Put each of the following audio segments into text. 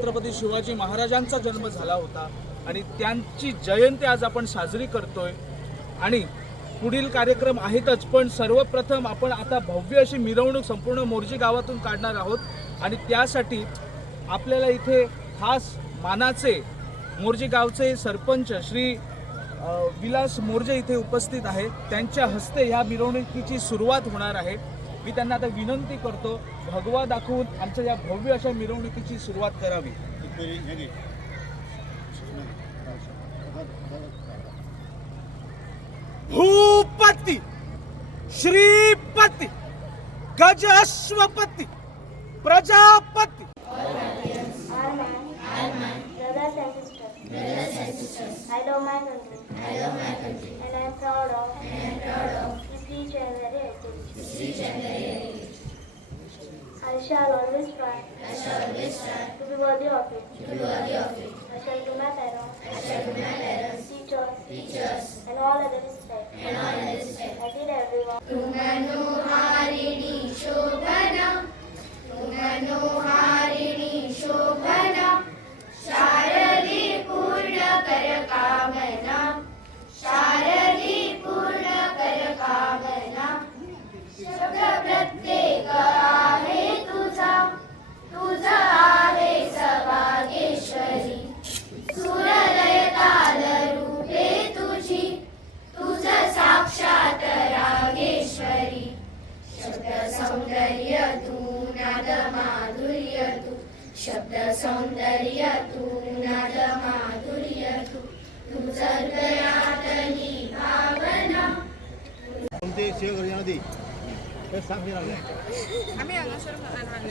छत्रपती शिवाजी महाराजांचा जन्म झाला होता आणि त्यांची जयंती आज आपण साजरी करतोय। आणि पुढील कार्यक्रम आहेतच, पण सर्वप्रथम आपण आता भव्य अशी मिरवणूक संपूर्ण मोर्जी गावातून काढणार आहोत आणि त्यासाठी आपल्याला इथे खास मानाचे मोर्जी गावचे सरपंच श्री विलास मोर्जे इथे उपस्थित आहेत। त्यांच्या हस्ते ह्या मिरवणुकीची सुरुवात होणार आहे। मी त्यांना आता विनंती करतो, भगवा दाखवून आमच्या या भव्य अशा मिरवणुकीची सुरुवात करावी। भूपती श्रीपती गज Ashwapati Prajapati. I love my country. And I am proud of its rich and varied heritage. I shall always try to be worthy of it. I shall do my parents, teachers, and all other respect. I did everyone. Tu manoharini shobhana, tu manoharini shobhana, शारदे पूर्ण कर कामना, शारदे पूर्ण कर कामना, शब्द प्रत्येक आहे तुझा, तुझा आहे सवागेश्वरी, सूरलय ताल रूपे तुझी, तुझ साक्षात रागेश्वरी, शब्द सौंदर्य तू नाद माधुर्य तू, शब्द सौंदर्य तू नाद माधुर्य तू, तुझ हृदयातली भावना। कोणते शेअर करणार दी हे सांग मी लागले आम्ही अंगासर करणार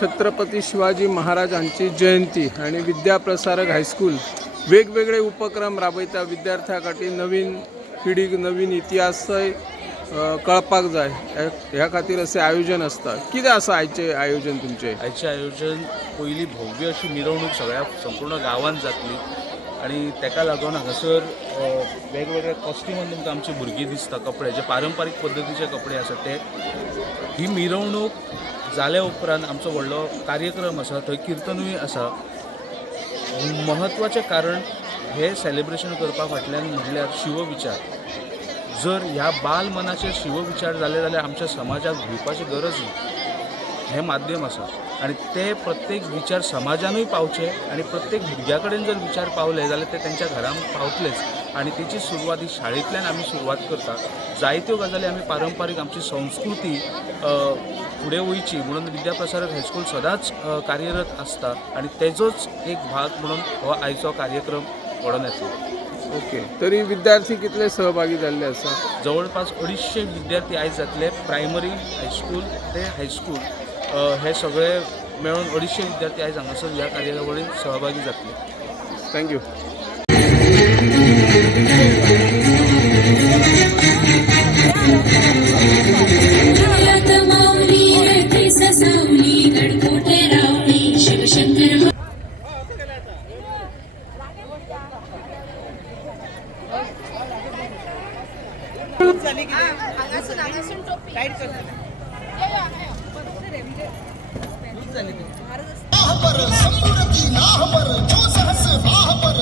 छत्रपती शिवाजी महाराज की जय। छत्रपती शिवाजी महाराजांची जयंती आणि विद्याप्रसारक हायस्कूल वेगवेगळे उपक्रम राबयता विद्यार्थ्यांसाठी नवीन पिढी नवीन इतिहास कळपाक जाय ह्या खातीर असे आयोजन असता। कितें आसा आयचे आयोजन तुमचे? आयचे आयोजन पयली भव्य अशी मिरवणूक सगळ्या संपूर्ण गावात जातली आणि ताका लागून हांगासर वेगवेगळ्या कॉस्ट्युमान तुमकां आमची भुरगीं दिसता, कपडे जे पारंपारीक पद्दतीचे कपडे आसा ते। ही मिरवणूक जाल्या उपरांत आमचो व्हडलो कार्यक्रम आसा, थंय किर्तनूय आसा। महत्वाचें कारण हे सेलिब्रेशन करपा फाटल्यान म्हणल्यार शिवविचार. जर ह्या बाल मनाचे शिवविचार जाले जाल्यार आमच्या समाजाक भिवपाची गरज ना. हे माध्यम आसा आणि ते प्रत्येक विचार समाजानूय पावचे आणि प्रत्येक भुरग्या कडेन जर विचार पावले जाल्यार ते तेंच्या घरान पावतलेच आणि तेची सुरवात ही शाळेंतल्यान आमी सुरवात करता. जायत्यो गजाली आमी पारंपारीक आमची संस्कृती फुडें वयची म्हणून विद्याप्रसारक हायस्कूल सदांच कार्यरत आसता आणि तेजोच एक भाग म्हणून हो आयचो कार्यक्रम घडोवन येतलो. ओके. तरी विद्यार्थी कितले सहभागी जाल्ले आसा? जवळपास 250 विद्यार्थी आयज जातले. प्रायमरी हायस्कूल ते हायस्कूल हे सगळे मेळून 250 विद्यार्थी आयज हांगासर ह्या कार्यावळींत सहभागी जातले. थँक्यू. संपूर्ण ती नाह पर जो सहस बाह पर